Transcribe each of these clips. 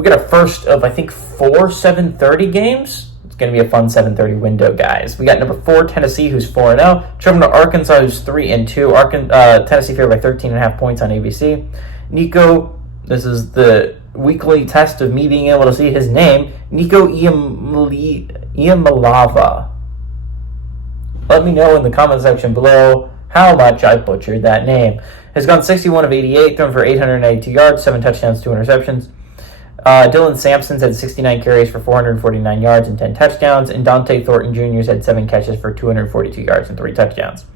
We got a first of, I think, 4 7:30 games. It's going to be a fun 7:30 window, guys. We got number 4, Tennessee, who's 4-0. Traveling to Arkansas, who's 3-2. Tennessee favored by 13.5 points on ABC. Nico, this is the weekly test of me being able to see his name. Nico Iamaleava. Let me know in the comment section below how much I butchered that name. Has gone 61 of 88, thrown for 892 yards, 7 touchdowns, 2 interceptions. Dylan Sampson's had 69 carries for 449 yards and 10 touchdowns, and Dante Thornton Jr.'s had 7 catches for 242 yards and 3 touchdowns.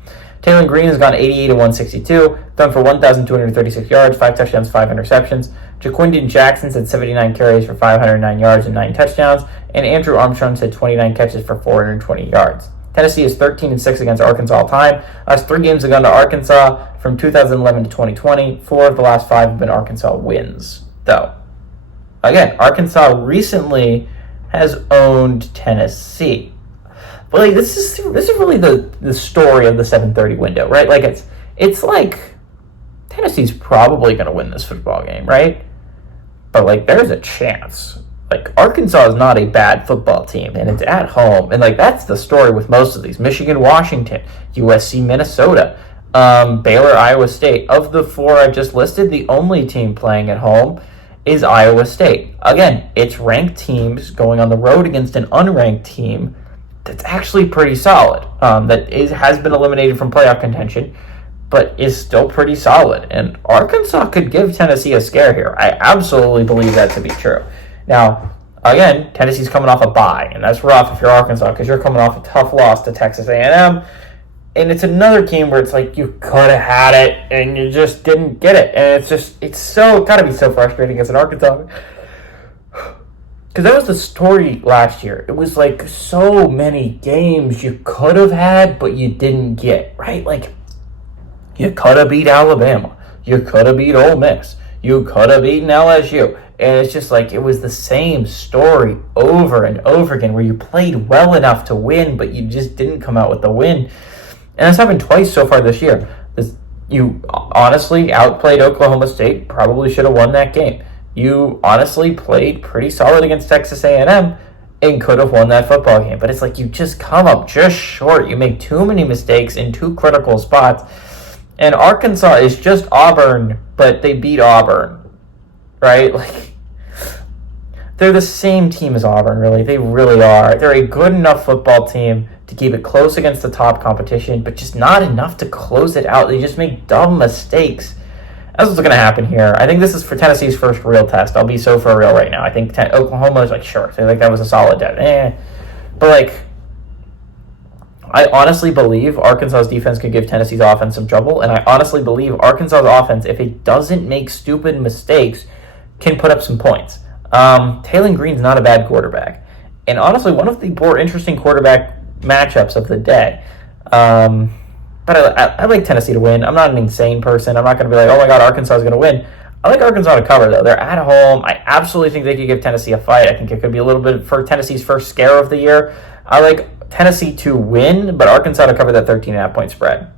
Taylor Green has gone 88 of 162, thrown for 1,236 yards, 5 touchdowns, 5 interceptions. Jaquindon Jackson's had 79 carries for 509 yards and 9 touchdowns, and Andrew Armstrong's had 29 catches for 420 yards. Tennessee is 13-6 against Arkansas all time. Last 3 games have gone to Arkansas from 2011 to 2020. 4 of the last 5 have been Arkansas wins, though. Again, Arkansas recently has owned Tennessee. But like, this is really the story of the 7:30 window, right? Like it's like Tennessee's probably going to win this football game, right? But like, there's a chance. Like, Arkansas is not a bad football team, and it's at home. And, like, that's the story with most of these. Michigan, Washington, USC, Minnesota, Baylor, Iowa State. Of the 4 I've just listed, the only team playing at home is Iowa State. Again, it's ranked teams going on the road against an unranked team that's actually pretty solid, has been eliminated from playoff contention, but is still pretty solid. And Arkansas could give Tennessee a scare here. I absolutely believe that to be true. Now, again, Tennessee's coming off a bye, and that's rough if you're Arkansas because you're coming off a tough loss to Texas A&M, and it's another game where it's like you could have had it and you just didn't get it, and it's got to be so frustrating as an Arkansas, because that was the story last year. It was like so many games you could have had but you didn't get, right? Like, you could have beat Alabama, you could have beat Ole Miss, you could have beaten LSU. And it's just like, it was the same story over and over again where you played well enough to win, but you just didn't come out with the win. And it's happened twice so far this year. You honestly outplayed Oklahoma State, probably should have won that game. You honestly played pretty solid against Texas A&M and could have won that football game. But it's like you just come up just short. You make too many mistakes in 2 critical spots. And Arkansas is just Auburn, but they beat Auburn. Right? Like, they're the same team as Auburn, really. They really are. They're a good enough football team to keep it close against the top competition, but just not enough to close it out. They just make dumb mistakes. That's what's going to happen here. I think this is for Tennessee's first real test. I'll be so for real right now. I think Oklahoma is like, sure. So like, that was a solid test. But like, I honestly believe Arkansas's defense could give Tennessee's offense some trouble, and I honestly believe Arkansas's offense, if it doesn't make stupid mistakes, can put up some points. Taylor Green's not a bad quarterback. And honestly, one of the more interesting quarterback matchups of the day. But I like Tennessee to win. I'm not an insane person. I'm not going to be like, oh my God, Arkansas is going to win. I like Arkansas to cover, though. They're at home. I absolutely think they could give Tennessee a fight. I think it could be a little bit for Tennessee's first scare of the year. I like Tennessee to win, but Arkansas to cover that 13.5 point spread.